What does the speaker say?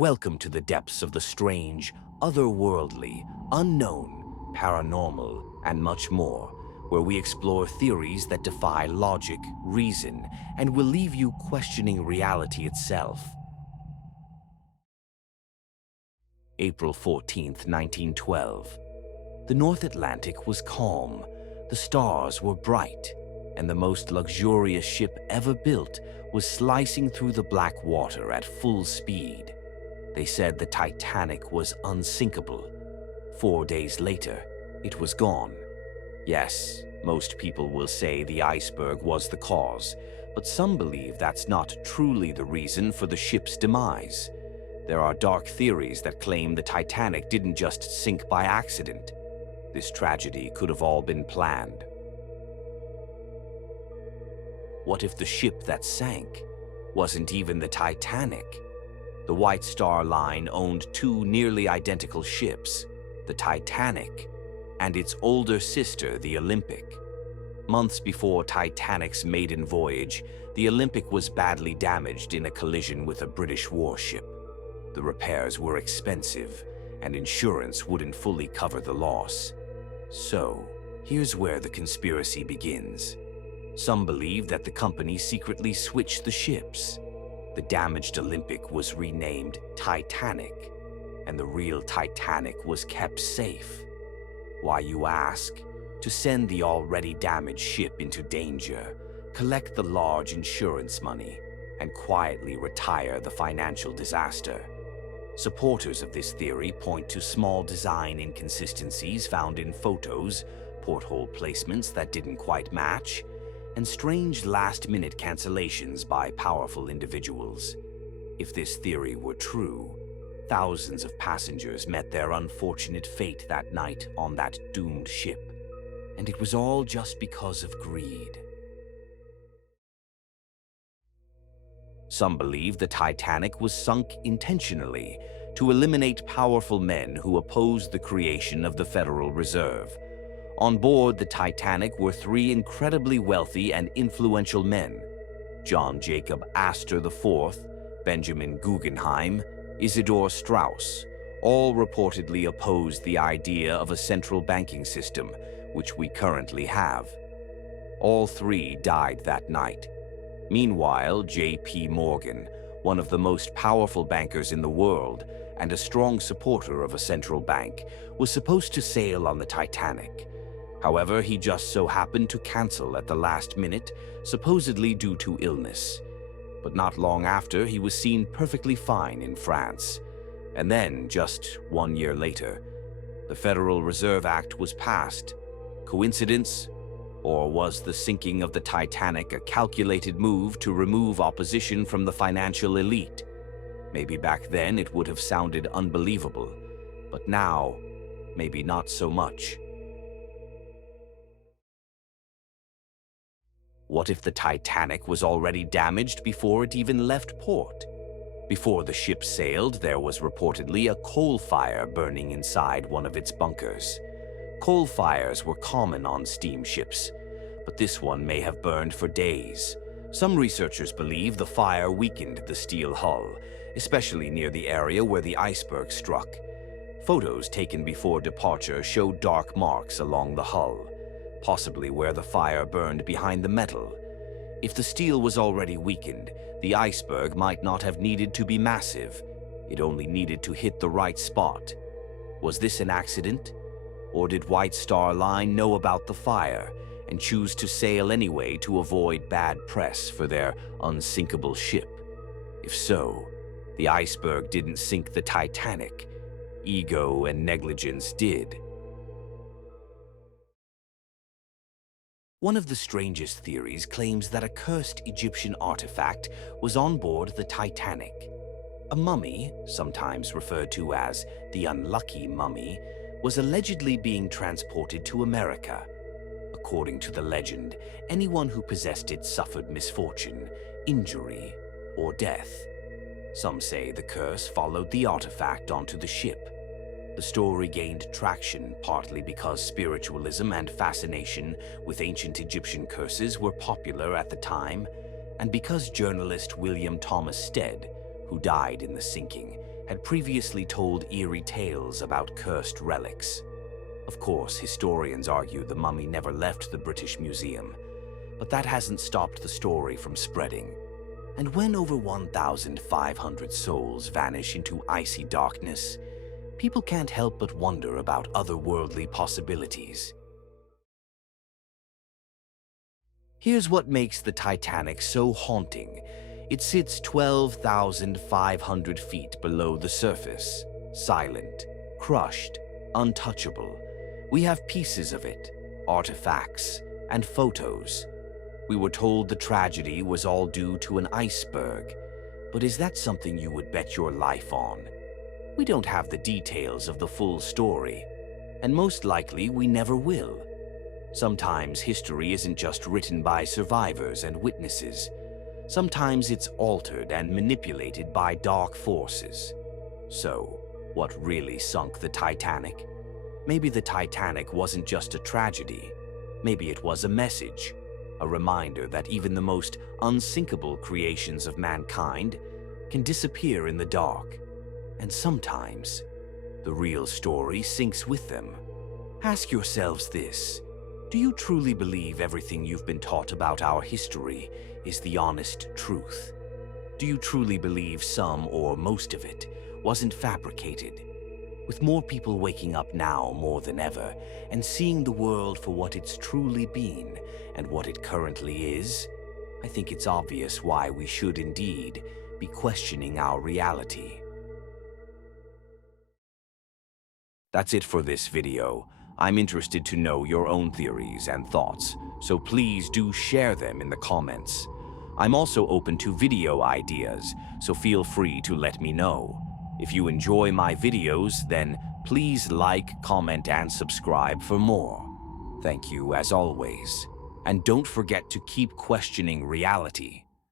Welcome to the depths of the strange, otherworldly, unknown, paranormal, and much more, where we explore theories that defy logic, reason, and will leave you questioning reality itself. April 14th, 1912. The North Atlantic was calm, the stars were bright, and the most luxurious ship ever built was slicing through the black water at full speed. They said the Titanic was unsinkable. 4 days later, it was gone. Yes, most people will say the iceberg was the cause, but some believe that's not truly the reason for the ship's demise. There are dark theories that claim the Titanic didn't just sink by accident. This tragedy could have all been planned. What if the ship that sank wasn't even the Titanic? The White Star Line owned two nearly identical ships, the Titanic and its older sister, the Olympic. Months before Titanic's maiden voyage, the Olympic was badly damaged in a collision with a British warship. The repairs were expensive, and insurance wouldn't fully cover the loss. So, here's where the conspiracy begins. Some believe that the company secretly switched the ships. The damaged Olympic was renamed Titanic, and the real Titanic was kept safe. Why, you ask? To send the already damaged ship into danger, collect the large insurance money, and quietly retire the financial disaster. Supporters of this theory point to small design inconsistencies found in photos, porthole placements that didn't quite match, and strange last-minute cancellations by powerful individuals. If this theory were true, thousands of passengers met their unfortunate fate that night on that doomed ship, and it was all just because of greed. Some believe the Titanic was sunk intentionally to eliminate powerful men who opposed the creation of the Federal Reserve. On board the Titanic were three incredibly wealthy and influential men: John Jacob Astor IV, Benjamin Guggenheim, Isidor Straus. All reportedly opposed the idea of a central banking system, which we currently have. All three died that night. Meanwhile, J.P. Morgan, one of the most powerful bankers in the world and a strong supporter of a central bank, was supposed to sail on the Titanic. However, he just so happened to cancel at the last minute, supposedly due to illness. But not long after, he was seen perfectly fine in France. And then, just 1 year later, the Federal Reserve Act was passed. Coincidence? Or was the sinking of the Titanic a calculated move to remove opposition from the financial elite? Maybe back then it would have sounded unbelievable, but now, maybe not so much. What if the Titanic was already damaged before it even left port? Before the ship sailed, there was reportedly a coal fire burning inside one of its bunkers. Coal fires were common on steamships, but this one may have burned for days. Some researchers believe the fire weakened the steel hull, especially near the area where the iceberg struck. Photos taken before departure show dark marks along the hull, possibly where the fire burned behind the metal. If the steel was already weakened, the iceberg might not have needed to be massive. It only needed to hit the right spot. Was this an accident? Or did White Star Line know about the fire and choose to sail anyway to avoid bad press for their unsinkable ship? If so, the iceberg didn't sink the Titanic. Ego and negligence did. One of the strangest theories claims that a cursed Egyptian artifact was on board the Titanic. A mummy, sometimes referred to as the unlucky mummy, was allegedly being transported to America. According to the legend, anyone who possessed it suffered misfortune, injury, or death. Some say the curse followed the artifact onto the ship. The story gained traction partly because spiritualism and fascination with ancient Egyptian curses were popular at the time, and because journalist William Thomas Stead, who died in the sinking, had previously told eerie tales about cursed relics. Of course, historians argue the mummy never left the British Museum, but that hasn't stopped the story from spreading. And when over 1,500 souls vanish into icy darkness, people can't help but wonder about otherworldly possibilities. Here's what makes the Titanic so haunting. It sits 12,500 feet below the surface, silent, crushed, untouchable. We have pieces of it, artifacts, and photos. We were told the tragedy was all due to an iceberg, but is that something you would bet your life on? We don't have the details of the full story, and most likely we never will. Sometimes history isn't just written by survivors and witnesses. Sometimes it's altered and manipulated by dark forces. So, what really sunk the Titanic? Maybe the Titanic wasn't just a tragedy. Maybe it was a message, a reminder that even the most unsinkable creations of mankind can disappear in the dark. And sometimes, the real story sinks with them. Ask yourselves this: do you truly believe everything you've been taught about our history is the honest truth? Do you truly believe some or most of it wasn't fabricated? With more people waking up now more than ever and seeing the world for what it's truly been and what it currently is, I think it's obvious why we should indeed be questioning our reality. That's it for this video. I'm interested to know your own theories and thoughts, so please do share them in the comments. I'm also open to video ideas, so feel free to let me know. If you enjoy my videos, then please like, comment, and subscribe for more. Thank you as always. And don't forget to keep questioning reality.